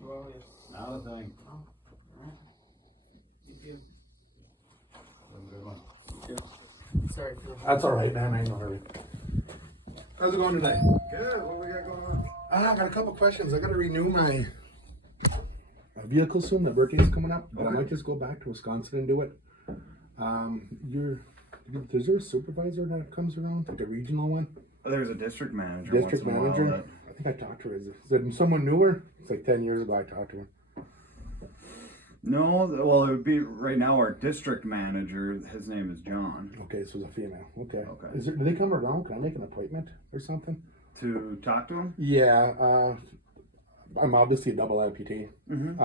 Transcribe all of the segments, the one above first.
Well, yes. Now the thing. Oh, alright. You Have a good one. too. Sorry for the. That's all right, man. I know her. How's it going today? Good. What we got going on? I got a couple questions. I got to renew my vehicle soon. My birthday's coming up, but I might just go back to Wisconsin and do it. Is there a supervisor that comes around, like a regional one? There's a district manager. District once in a while manager? I think I talked to her. Is it someone newer? It's like 10 years ago I talked to her. No, well, it would be right now our district manager. His name is John. Okay, so it's a female. Okay. Okay. Do they come around? Can I make an appointment or something? To talk to him? Yeah. I'm obviously a double amputee. Mm-hmm.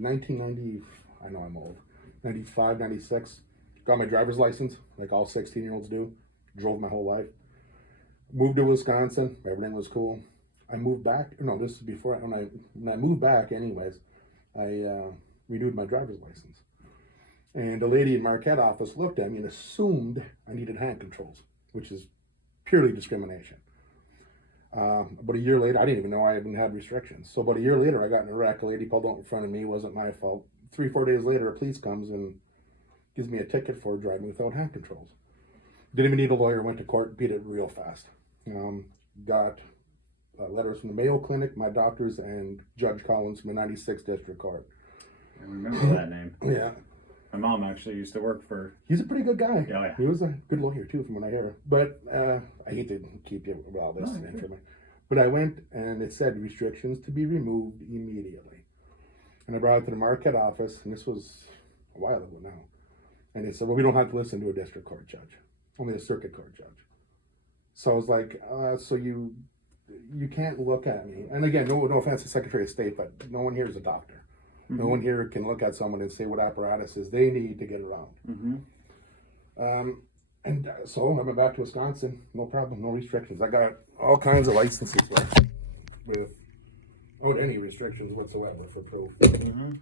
1990, I know I'm old. 95, 96. Got my driver's license, like all 16-year-olds do. Drove my whole life. Moved to Wisconsin. Everything was cool. I moved back. No, this is before. When I moved back, anyways, I renewed my driver's license. And the lady in Marquette office looked at me and assumed I needed hand controls, which is purely discrimination. About a year later, I didn't even know I even had restrictions. So about a year later, I got in a wreck. A lady pulled out in front of me. It wasn't my fault. 3-4 days later, a police comes and gives me a ticket for driving without hand controls. Didn't even need a lawyer. Went to court, beat it real fast. Got letters from the Mayo Clinic, my doctors, and Judge Collins from the 96th District Court. I remember that name. Yeah. My mom actually used to work for. He's a pretty good guy. Yeah, yeah. He was a good lawyer too, from what I hear. But I hate to keep you with all this information. But I went and it said restrictions to be removed immediately. And I brought it to the Marquette office, and this was a while ago now. And they said, well, we don't have to listen to a district court judge, only a circuit court judge. So I was like, so you can't look at me. And again, no offense to Secretary of State, but no one here is a doctor. No one here can look at someone and say what apparatuses they need to get around. Mm-hmm. So I went back to Wisconsin, no problem, no restrictions. I got all kinds of licenses without any restrictions whatsoever for proof. Mm-hmm.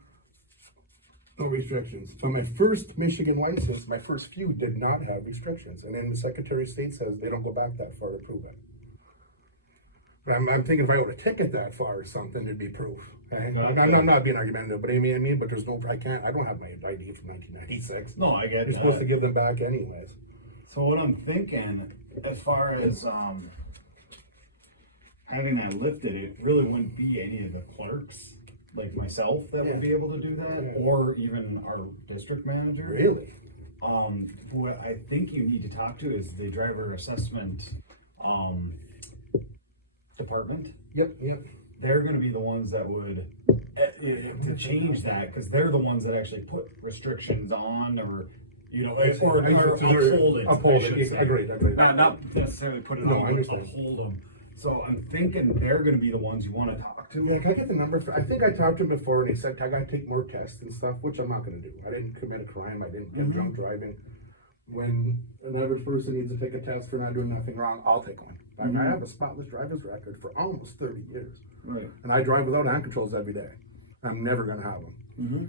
No restrictions. So my first Michigan license, my first few did not have restrictions. And then the Secretary of State says they don't go back that far to prove it. I'm thinking if I wrote a ticket that far or something, it'd be proof. Okay? Okay. I'm not being argumentative, but I mean, but there's no, I don't have my ID from 1996. No, I get You're supposed to that. give them back anyways. So what I'm thinking, as far as having that lifted, it really wouldn't be any of the clerks, like myself, that would be able to do that, Yeah. or even our district manager. Really? Who I think you need to talk to is the driver assessment department. Yep. They're going to be the ones that would to change that, because they're the ones that actually put restrictions on, or or uphold it. Uphold I should it. say. Agreed. Not necessarily put it No, on, I but understand. uphold them. So I'm thinking they're going to be the ones you want to talk to. Yeah, can I get the number? I think I talked to him before, and he said I got to take more tests and stuff, which I'm not going to do. I didn't commit a crime. I didn't get drunk driving. When an average person needs to take a test for not doing nothing wrong, I'll take one. I have a spotless driver's record for almost 30 years. Right. And I drive without hand controls every day. I'm never going to have them. Mm-hmm.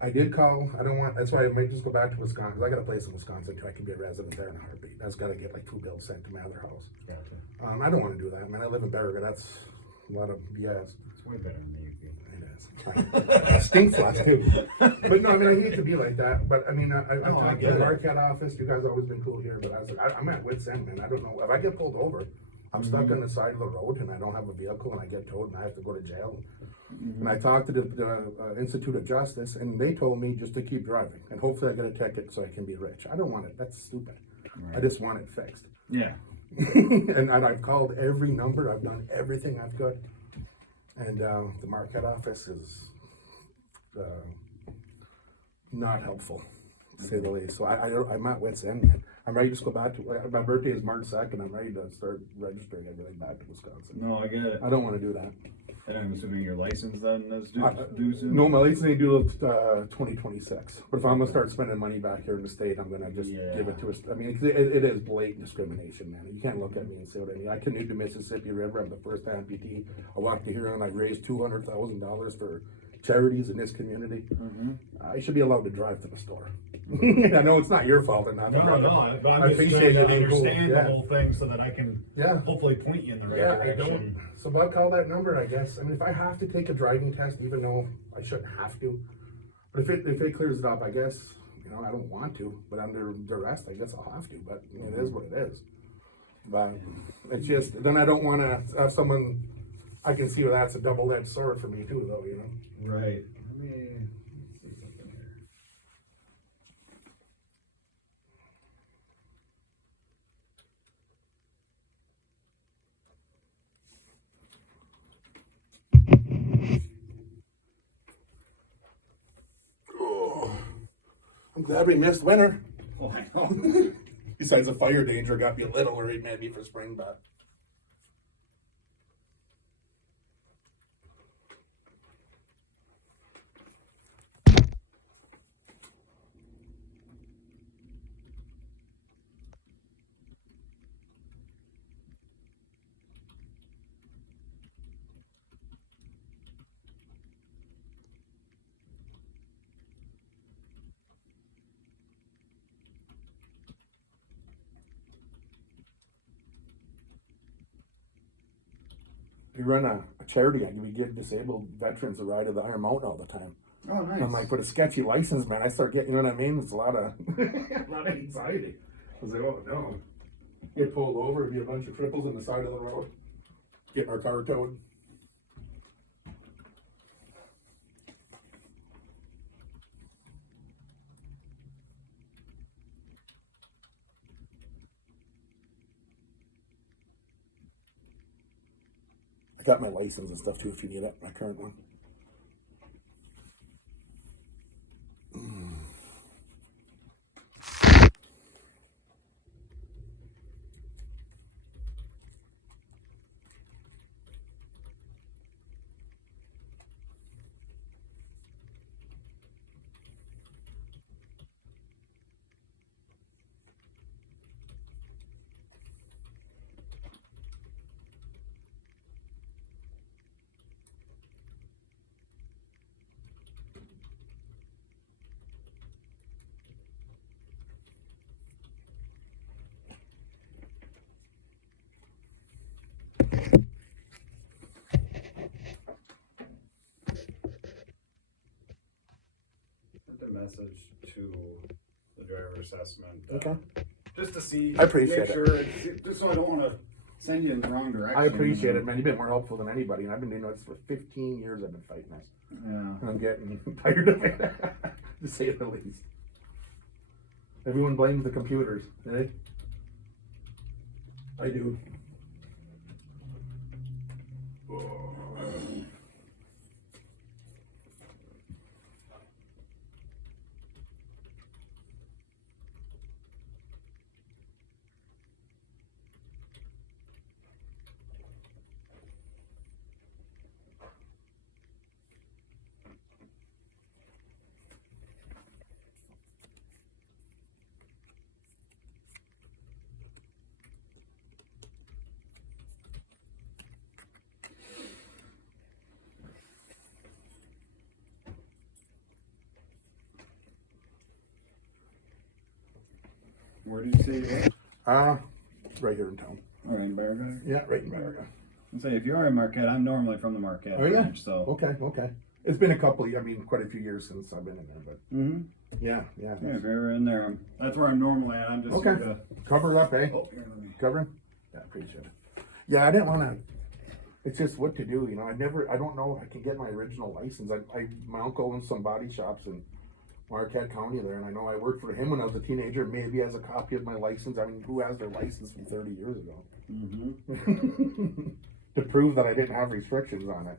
I did call. That's why I might just go back to Wisconsin, because I got a place in Wisconsin so I can be a resident there in a heartbeat. That's got to get like 2 bills sent to my other house. Gotcha. I don't want to do that, man. I live in Berwick. That's a lot of BS. It's way better than me. It is. It stinks last too. But no, I mean, I hate to be like that. But I mean, I No, I talked to get the it. Marquette office. You guys always been cool here, but I'm at wit's end, man. I don't know if I get pulled over. I'm stuck on the side of the road, and I don't have a vehicle, and I get towed, and I have to go to jail. And I talked to the Institute of Justice, and they told me just to keep driving, and hopefully I get a ticket so I can be rich. I don't want it. That's stupid. I just want it fixed. Yeah. and I've called every number. I've done everything I've got. And the Marquette office is not helpful, to say the least. So I'm at wit's end. I'm ready to just go back to, my birthday is March 2nd. I'm ready to start registering everything back to Wisconsin. No, I get it. I don't want to do that. And I'm assuming your license then is due soon? No, my license ain't due till 2026. But if I'm gonna start spending money back here in the state, I'm gonna just give it to us. I mean, it is blatant discrimination, man. You can't look at me and say what I mean. I canoed the Mississippi River. I'm the first amputee. I walked to here and I raised $200,000 for charities in this community, Mm-hmm. I should be allowed to drive to the store. I know it's not your fault or not. No, no, but I I'm just appreciate trying to you being cool. understand the Yeah. whole thing so that I can Yeah. hopefully point you in the right Yeah, I don't. direction. So I'll call that number, I guess. I mean, if I have to take a driving test, even though I shouldn't have to, but if it clears it up, I guess, you know, I don't want to, but under duress, I guess I'll have to, but it is what it is. But it's just, then I don't wanna have someone, I can see that's a double-edged sword for me too, though, you know? Right. Let me see something here. I'm glad we missed winter. Oh, I know. Besides the fire danger, got me a little worried maybe for spring, but. We run a charity and we give disabled veterans a ride to the Iron Mountain all the time. Oh, nice. I'm like, with a sketchy license, man, I start getting, you know what I mean? It's a lot of, a lot of anxiety. I was like, oh no. Get pulled over, be a bunch of cripples on the side of the road, getting our car towed. I got my license and stuff too if you need it, my current one. Sent a message to the driver assessment. Okay. Just to see. I appreciate make it. sure, just so I don't want to send you in the wrong direction. I appreciate it, man. You've been more helpful than anybody, and I've been doing this for 15 years. I've been fighting this. Yeah. And I'm getting tired of it, to say the least. Everyone blames the computers, eh? I do. Where did you say you were? Right here in town. All right, Barragard. Yeah, right in America. And say if you are in Marquette, I'm normally from the Marquette Oh, yeah? branch, so. Okay, okay. It's been a couple, quite a few years since I've been in there, but Mm-hmm. yeah. Yeah, if you're ever in there, that's where I'm normally at. I'm just Okay. here to. Cover up, eh? Oh, here, let me. Covering? Yeah, appreciate it. Yeah, I didn't want to. It's just what to do, I don't know if I can get my original license. My uncle owns some body shops in Marquette County there, and I know I worked for him when I was a teenager. Maybe he has a copy of my license. I mean, who has their license from 30 years ago? Mm-hmm. To prove that I didn't have restrictions on it.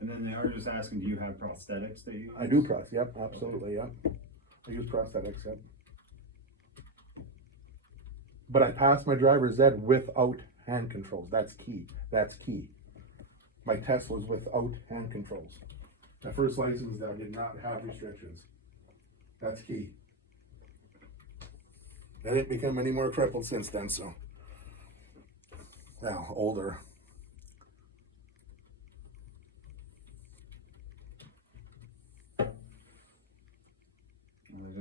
And then they are just asking, do you have prosthetics that you use? I do yep, absolutely, yep. I use prosthetics, yep. But I passed my driver's ed without hand controls. That's key. My test was without hand controls. My first license that I did not have restrictions. That's key. I didn't become any more crippled since then, so. Now, older.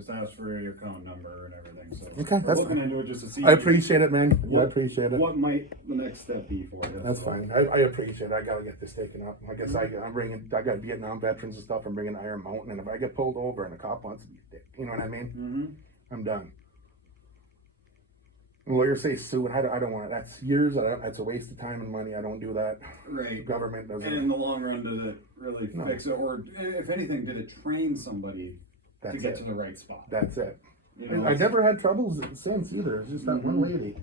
just ask for your account number and everything, so. Okay, We're that's looking fine. into it just to see. I appreciate it, man. I What- appreciate it. What might the next step be for you? That's so. fine. I appreciate it. I gotta get this taken up. I guess I got Vietnam veterans and stuff. I'm bringing Iron Mountain, and if I get pulled over and a cop wants to be dick, you know what I mean? Mm-hmm. I'm done. Lawyers say sue, and I don't want it. That's years. That's a waste of time and money. I don't do that. Right. Government doesn't. And in the long run, did it really No. fix it, or if anything, did it train somebody to That's get it. to the right spot? That's it. You know, I never had troubles since either. It's just that one Mhm. lady.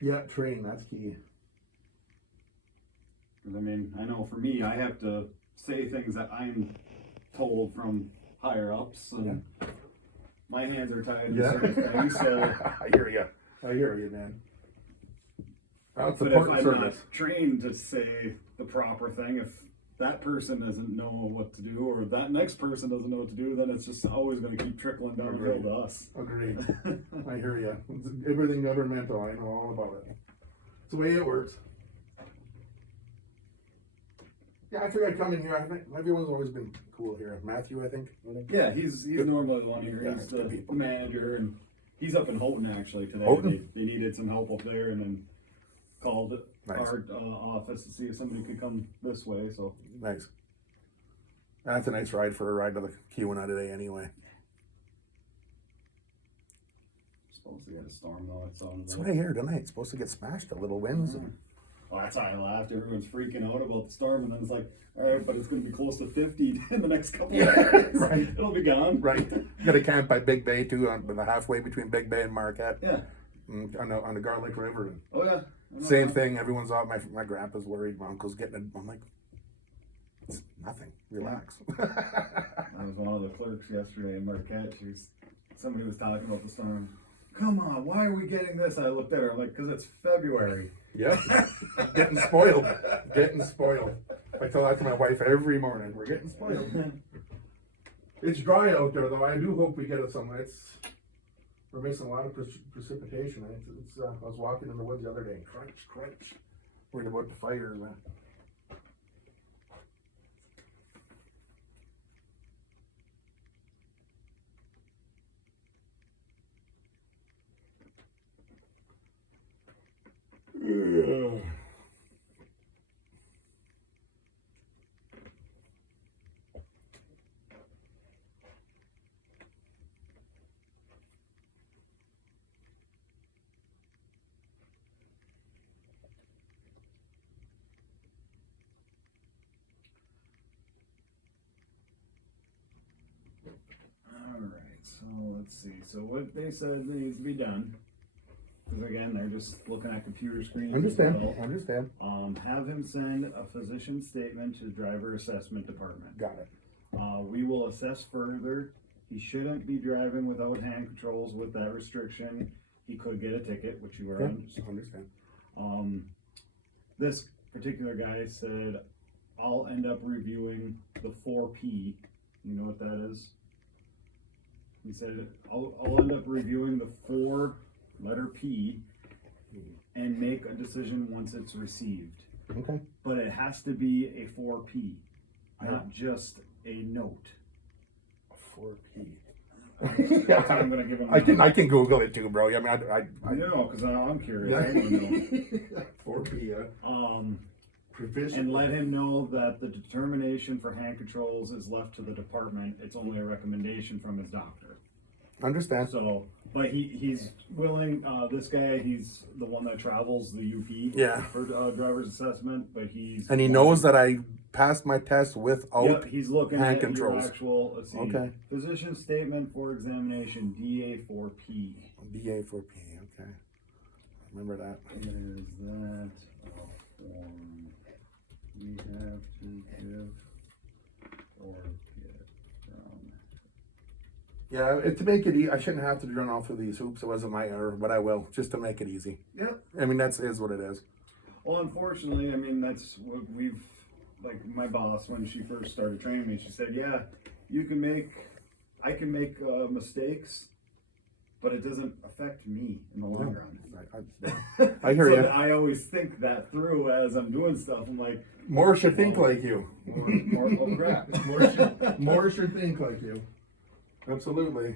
Yeah, train. That's key. I mean, I know for me, I have to say things that I'm told from higher ups, and my hands are tied to Yeah. certain things. So, I hear you. I hear you, man. That's but if important I'm service. not trained to say the proper thing, if that person doesn't know what to do, or that next person doesn't know what to do, then it's just always going to keep trickling downhill Agreed. to us. Agreed. I hear you. Everything governmental. I know all about it. It's the way it works. Yeah, I figured I'd come in here. I think everyone's always been cool here. Matthew, I think. Yeah, he's normally the one here. Yeah, He's good the people. manager, and he's up in Houghton actually today. Houghton? They needed some help up there, and then called Nice. our office to see if somebody could come this way. So Nice. That's a nice ride for a ride to the Keweenaw today, anyway. supposed to get a storm though. It's on. That's what I hear tonight. It's supposed to get smashed. A little winds. And Oh, that's how I laughed. Everyone's freaking out about the storm, and then it's like, all right, but it's going to be close to 50 in the next couple of hours. Right. It'll be gone. right. You got to camp by Big Bay too, on the halfway between Big Bay and Marquette, Yeah. on the Garlic River. And Oh yeah. I know same that. thing. Everyone's out. My grandpa's worried. My uncle's getting it. I'm like, it's nothing. Relax. I was one of the clerks yesterday in Marquette. Somebody was talking about the storm. Come on, why are we getting this? I looked at her, I'm like, because it's February. Yeah. Getting spoiled. Getting spoiled. I tell that to my wife every morning. We're getting spoiled. It's dry out there, though. I do hope we get it some. We're missing a lot of precipitation. I was walking in the woods the other day, and crunch. Worried about the fires, man. Yeah. Alright, so let's see. So what they said needs to be done, because again, they're just looking at computer screens. as well. Understand. Have him send a physician statement to the driver assessment department. Got it. We will assess further. He shouldn't be driving without hand controls with that restriction. He could get a ticket, which you were Yeah, on. understand. This particular guy said, I'll end up reviewing the 4P. You know what that is? He said, I'll end up reviewing the 4-letter P and make a decision once it's received. Okay. But it has to be a 4P, not just a note. 4P. That's what I'm gonna give him. I can Google it too, bro. I mean, I know, because I'm curious. I don't know. 4P. Provision. And let him know that the determination for hand controls is left to the department. It's only a recommendation from his doctor. Understand. So, but he's willing, this guy, he's the one that travels the UP Yeah. for driver's assessment, but And he knows that I passed my test without. Yep, he's looking hand at controls. your actual, let's see, Okay. physician statement for examination, DA4P. BA4P. Okay. Remember that. Is that a form we have to give or get from? Yeah, to make it easy, I shouldn't have to run all through these hoops. It wasn't my error, but I will, just to make it easy. Yep. I mean, is what it is. Well, unfortunately, I mean, that's what we've, like my boss, when she first started training me, she said, yeah, I can make mistakes. but it doesn't affect me in the long run. I hear So ya. I always think that through as I'm doing stuff. I'm like, More should think like you. oh crap. More should think like you. Absolutely.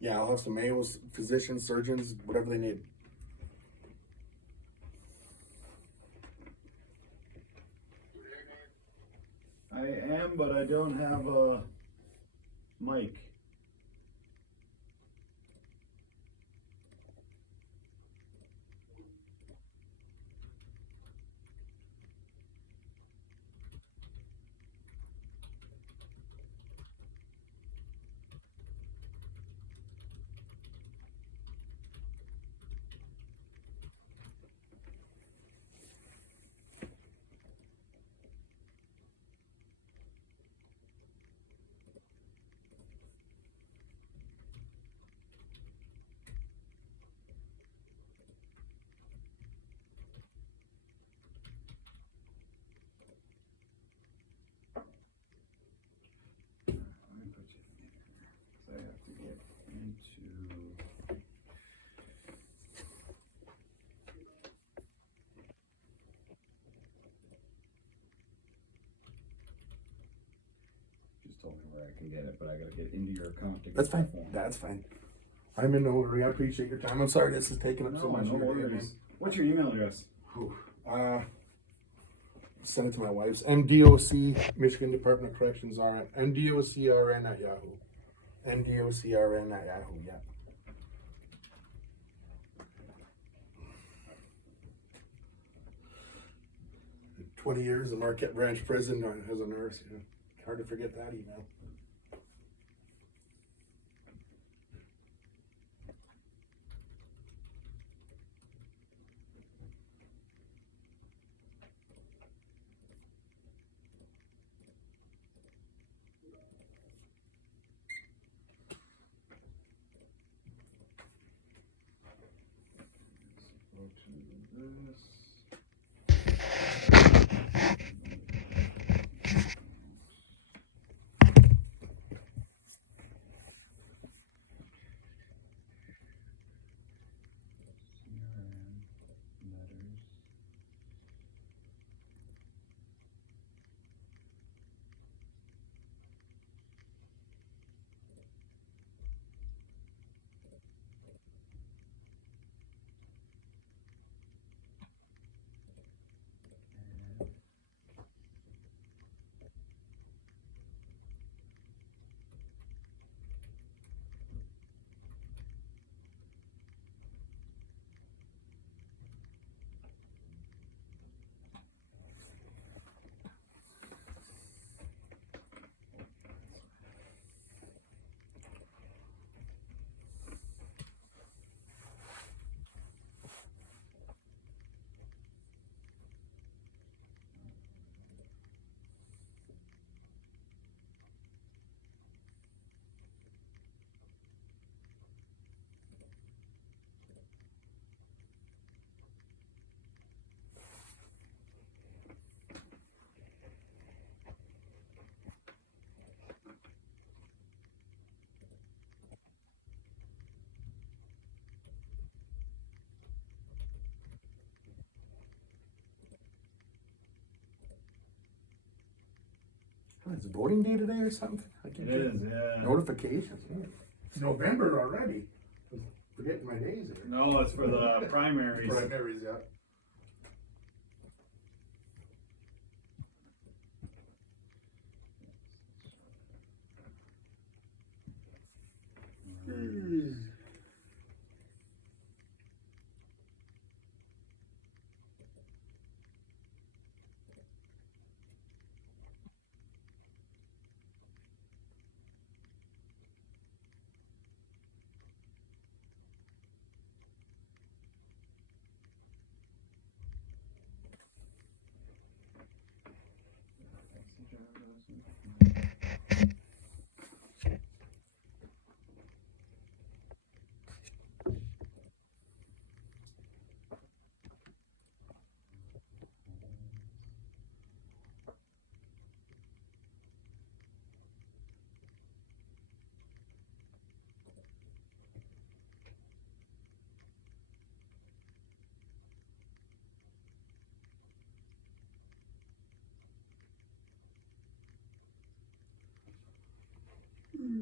Yeah, I'll have some males, physicians, surgeons, whatever they need. I am, but I don't have a mic. Let me put you in here, 'cause I have to get into. Just told me where I can get it, but I gotta get into your account to get That's fine. that phone. That's fine. I'm in no hurry. I appreciate your time. I'm sorry this is taking up so No, much no of your day, man. worries. What's your email address? Whew. Send it to my wife's. MDOC, Michigan Department of Corrections, RN. MDOCRN at Yahoo. MDOCRN at Yahoo, yeah. "20 years in Marquette Branch Prison as a nurse. Yeah. Hard to forget that email. Go to this. CRM letters. Oh, it's voting day today or something? I It can't is, yeah. Notifications. Yeah. It's November already. I'm forgetting my days here. No, it's for the primaries. Primaries, yeah. That's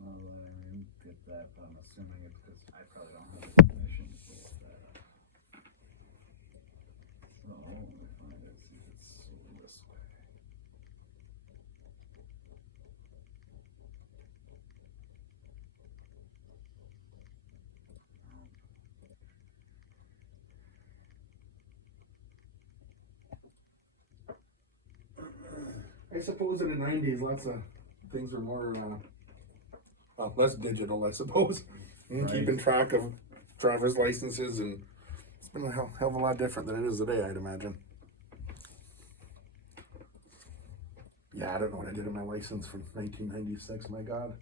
not that I didn't get that, but I'm assuming it's because I probably don't have the permission to pull that up. So, let me find it, see if it's sold this way. I suppose in the 90s, lots of things were more, less digital, I suppose. And Right. keeping track of driver's licenses, and it's been a hell of a lot different than it is today, I'd imagine. Yeah, I don't know what I did in my license from 1996, my God.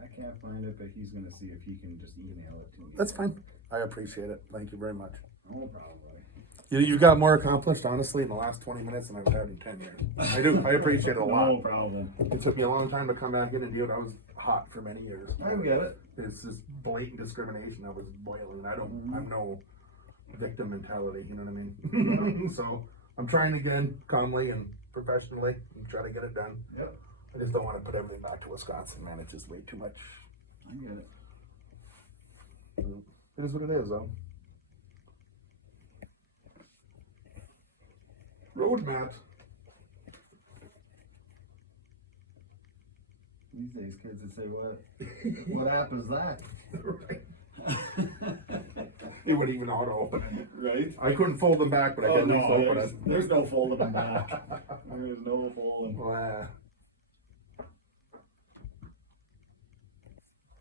I can't find it, but he's gonna see if he can just email it to me. That's fine. I appreciate it. Thank you very much. No problem. You got more accomplished, honestly, in the last 20 minutes than I've had in 10 years. I do. I appreciate it a No lot. problem. It took me a long time to come back in and do it. I was hot for many years. I get it. It's just blatant discrimination that was boiling. I'm no victim mentality, you know what I mean? So I'm trying again, calmly and professionally, and try to get it done. Yep. I just don't want to put everything back to Wisconsin, man. It's just way too much. I get it. It is what it is, though. Road map. These days kids would say, what app is that? Right. It wouldn't even auto open it. Right? I couldn't fold them back, but I Oh, could at no, least open it. there's no folding them back. There's no folding. Wow.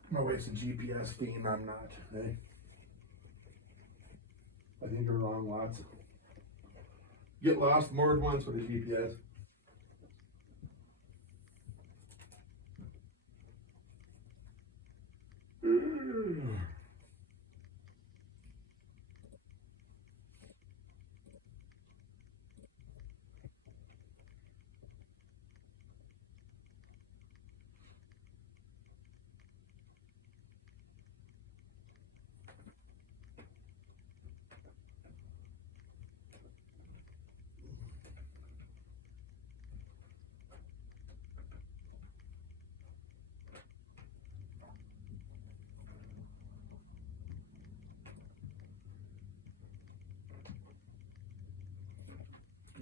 My wife's a GPS fiend, I'm not. Hey. I think you're wrong, lots. Get lost more than once with a GPS.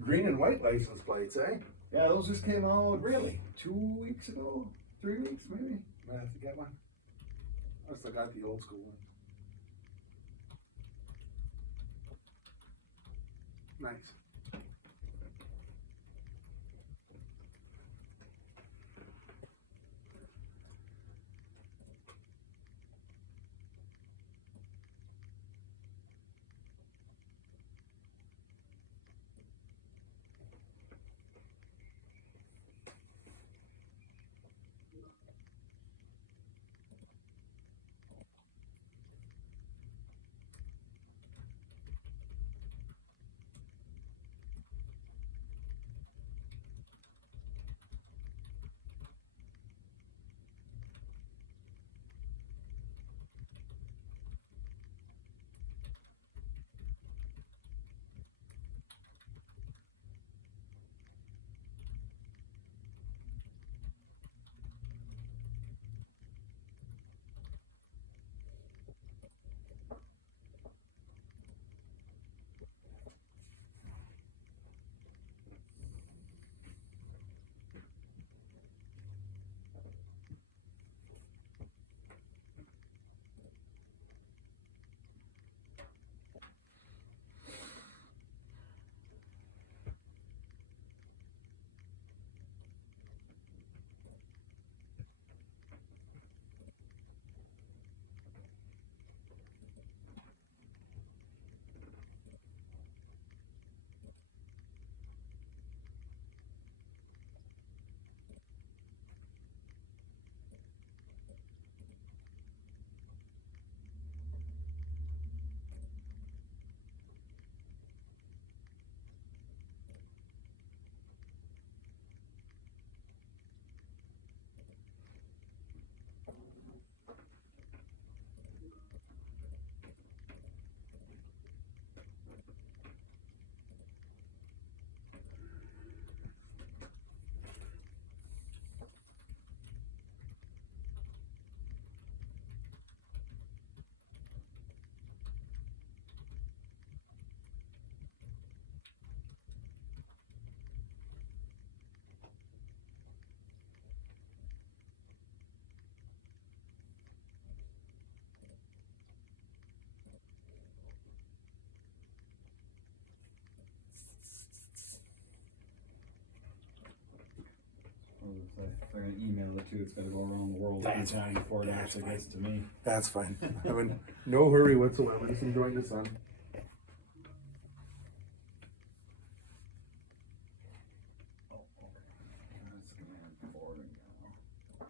Green and white license plates, eh? Yeah, those just came out Really? 2 weeks ago, 3 weeks maybe. I have to get one. I still got the old school one. Nice. they're gonna email it too, it's gotta go around the world That's every time before it That's actually gets to me. That's fine. I'm in no hurry whatsoever. Just enjoying the sun. Oh, okay. That's gonna forwarding now.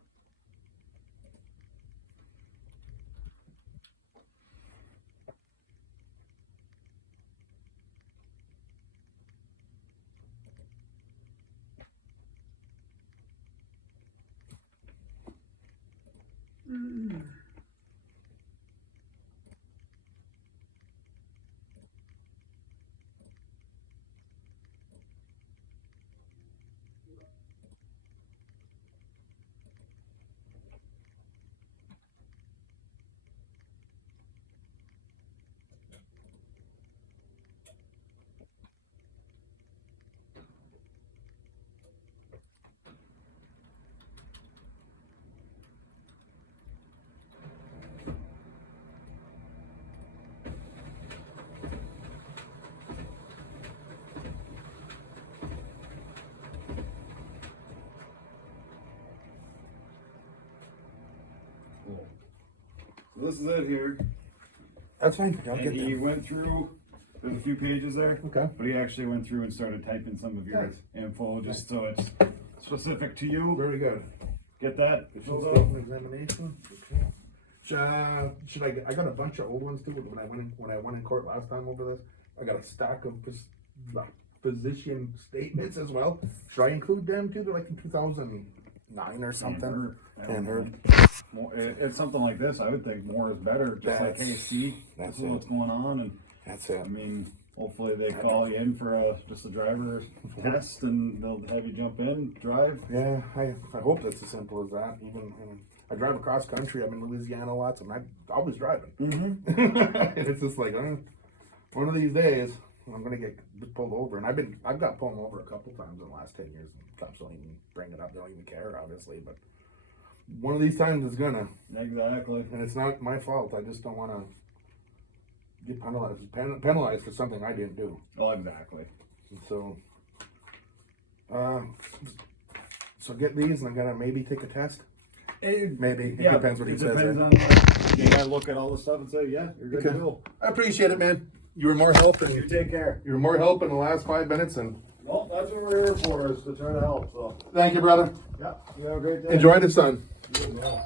Cool. So this is it here. That's fine. I'll And get he them. went through, there's a few pages there, Okay. but he actually went through and started typing some of your Nice. info just so it's specific to you. Very good. Get that? Official filled out? examination. Okay. Should I got a bunch of old ones too. When I went in court last time over this, I got a stack of physician statements as well. Should I include them too? They're like in 2009 or something. And her. More, it's something like this, I would think more is better, just like, hey, see, That's this is what's going on, and That's it. I mean, hopefully they call you in for just a driver test, and they'll have you jump in, drive. Yeah, I hope it's as simple as that. Even I drive across country. I'm in Louisiana lots, and I'm always driving. Mm-hmm. It's just like one of these days I'm gonna get pulled over, and I've got pulled over a couple times in the last 10 years. And cops don't even bring it up. They don't even care, obviously. But one of these times is gonna, Exactly. and it's not my fault. I just don't want to get penalized for something I didn't do. Oh, exactly. So, so get these, and I gotta maybe take a test. Maybe. It depends what he it says. depends Right? on, you gotta look at all the stuff and say, yeah, you're good to Okay. go. I appreciate it, man. You were more help You in take care. you were more help in the last 5 minutes, and Well, that's what we're here for, is to try to help, so, thank you, brother. yeah, you have a great day. Enjoy the sun. You as well.